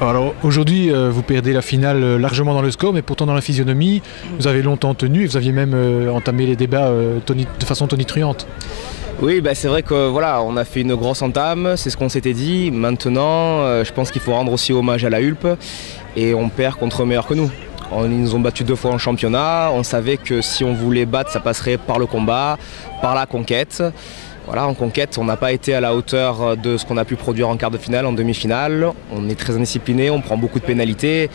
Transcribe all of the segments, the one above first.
Alors aujourd'hui, vous perdez la finale largement dans le score, mais pourtant dans la physionomie, vous avez longtemps tenu et vous aviez même entamé les débats de façon tonitruante. Oui, bah c'est vrai que voilà, on a fait une grosse entame, c'est ce qu'on s'était dit. Maintenant, je pense qu'il faut rendre aussi hommage à la Hulpe et on perd contre meilleurs que nous. Ils nous ont battus 2 fois en championnat, on savait que si on voulait battre, ça passerait par le combat, par la conquête. Voilà, en conquête, on n'a pas été à la hauteur de ce qu'on a pu produire en quart de finale, en demi-finale. On est très indiscipliné, on prend beaucoup de pénalités.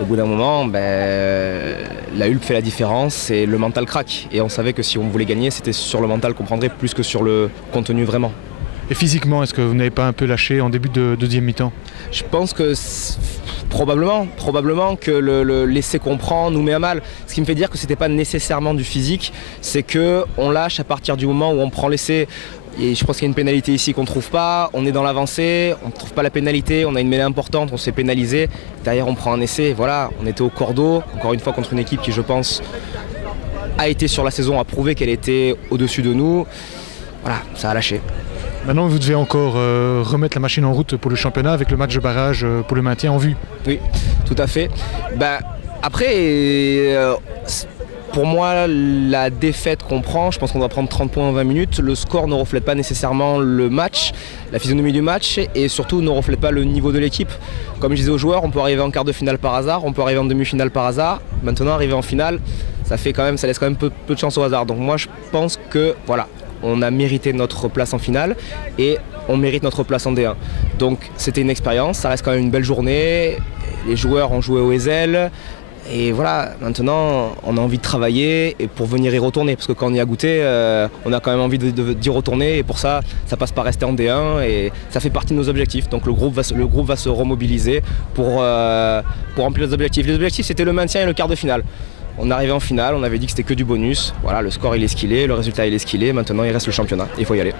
Au bout d'un moment, la Hulpe fait la différence et le mental craque. Et on savait que si on voulait gagner, c'était sur le mental qu'on prendrait plus que sur le contenu vraiment. Et physiquement, est-ce que vous n'avez pas un peu lâché en début de deuxième mi-temps? Je pense que probablement que le laisser qu'on prend nous met à mal. Ce qui me fait dire que c'était pas nécessairement du physique, c'est qu'on lâche à partir du moment où on prend l'essai. Et je pense qu'il y a une pénalité ici qu'on ne trouve pas, on est dans l'avancée, on ne trouve pas la pénalité, on a une mêlée importante, on se fait pénaliser, derrière on prend un essai, voilà, on était au cordeau, encore une fois contre une équipe qui je pense a été sur la saison, a prouvé qu'elle était au-dessus de nous, voilà, ça a lâché. Maintenant, vous devez encore remettre la machine en route pour le championnat avec le match de barrage pour le maintien en vue. Oui, tout à fait. Après, pour moi, la défaite qu'on prend, je pense qu'on doit prendre 30 points en 20 minutes. Le score ne reflète pas nécessairement le match, la physionomie du match et surtout ne reflète pas le niveau de l'équipe. Comme je disais aux joueurs, on peut arriver en quart de finale par hasard, on peut arriver en demi-finale par hasard. Maintenant, arriver en finale, ça laisse quand même peu de chance au hasard. Donc moi, je pense que voilà. On a mérité notre place en finale et on mérite notre place en D1. Donc c'était une expérience, ça reste quand même une belle journée. Les joueurs ont joué au Ezel. Et voilà, maintenant on a envie de travailler et pour venir y retourner. Parce que quand on y a goûté, on a quand même envie d'y retourner. Et pour ça, ça passe par rester en D1 et ça fait partie de nos objectifs. Donc le groupe va se remobiliser pour remplir les objectifs. Les objectifs, c'était le maintien et le quart de finale. On est arrivé en finale, on avait dit que c'était que du bonus. Voilà, le score il est ce qu'il est, le résultat il est ce qu'il est. Maintenant il reste le championnat, il faut y aller.